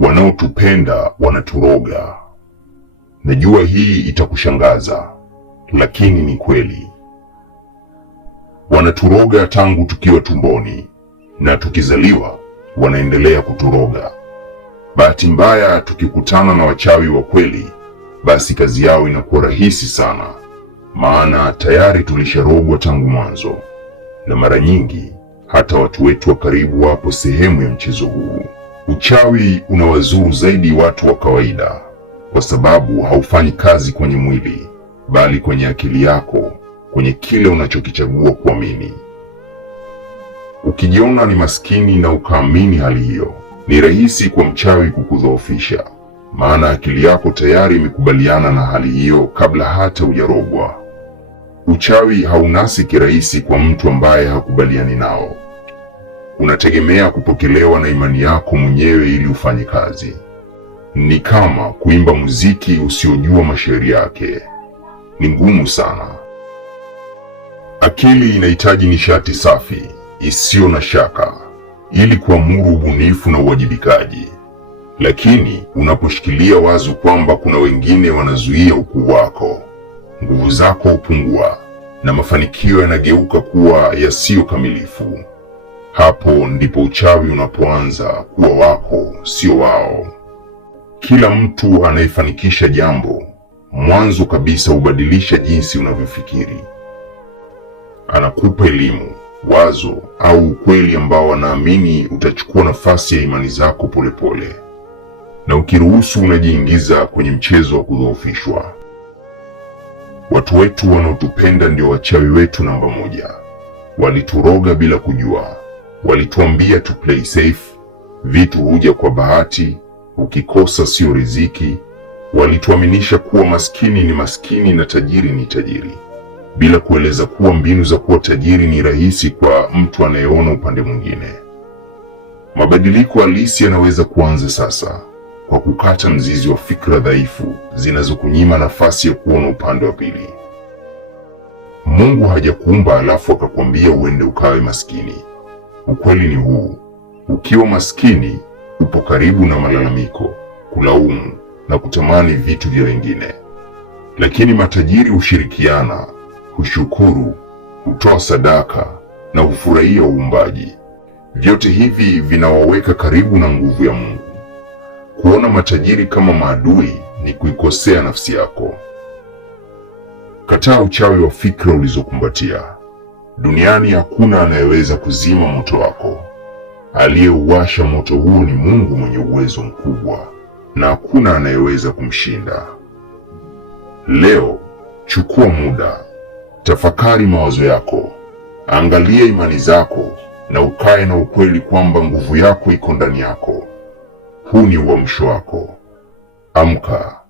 Wanaotupenda wanaturoga. Najua hii itakushangaza, lakini ni kweli. Wanaturoga tangu tukiwa tumboni, na tukizaliwa wanaendelea kuturoga. Bahati mbaya, tukikutana na wachawi wa kweli, basi kazi yao inakuwa rahisi sana, maana tayari tulisharogwa tangu mwanzo, na mara nyingi hata watu wetu wa karibu wapo sehemu ya mchezo huu. Uchawi unawazuru zaidi watu wa kawaida, kwa sababu haufanyi kazi kwenye mwili, bali kwenye akili yako, kwenye kile unachokichagua kuamini. Ukijiona ni maskini na ukaamini hali hiyo, ni rahisi kwa mchawi kukudhoofisha, maana akili yako tayari imekubaliana na hali hiyo kabla hata hujarogwa. Uchawi haunasi kirahisi kwa mtu ambaye hakubaliani nao. Unategemea kupokelewa na imani yako mwenyewe ili ufanye kazi. Ni kama kuimba muziki usiojua mashairi yake. Ni ngumu sana. Akili inahitaji nishati safi, isiyo na shaka, ili kuamuru ubunifu na uwajibikaji. Lakini unaposhikilia wazo kwamba kuna wengine wanazuia ukuu wako, nguvu zako hupungua na mafanikio yanageuka kuwa yasiyo kamilifu. Hapo ndipo uchawi unapoanza kuwa wako, sio wao. Kila mtu anayefanikisha jambo, mwanzo kabisa hubadilisha jinsi unavyofikiri. Anakupa elimu, wazo au ukweli ambao anaamini utachukua nafasi ya imani zako polepole, na ukiruhusu unajiingiza kwenye mchezo wa kudhoofishwa. Watu wetu wanaotupenda ndio wachawi wetu namba moja. Walituroga bila kujua. Walituambia tu play safe, vitu huja kwa bahati, ukikosa sio riziki. Walituaminisha kuwa maskini ni maskini na tajiri ni tajiri, bila kueleza kuwa mbinu za kuwa tajiri ni rahisi kwa mtu anayeona upande mwingine. Mabadiliko halisi yanaweza kuanza sasa, kwa kukata mzizi wa fikra dhaifu zinazokunyima nafasi ya kuona upande wa pili. Mungu hajakuumba alafu akakwambia uende ukawe maskini. Ukweli ni huu: ukiwa maskini, upo karibu na malalamiko, kulaumu na kutamani vitu vya wengine. Lakini matajiri hushirikiana, hushukuru, hutoa sadaka na hufurahia uumbaji. Vyote hivi vinawaweka karibu na nguvu ya Mungu. Kuona matajiri kama maadui ni kuikosea nafsi yako. Kataa uchawi wa fikra ulizokumbatia. Duniani hakuna anayeweza kuzima moto wako. Aliyeuwasha moto huo ni Mungu mwenye uwezo mkubwa, na hakuna anayeweza kumshinda. Leo chukua muda, tafakari mawazo yako, angalia imani zako, na ukae na ukweli kwamba nguvu yako iko ndani yako. Huu ni uamsho wako. Amka.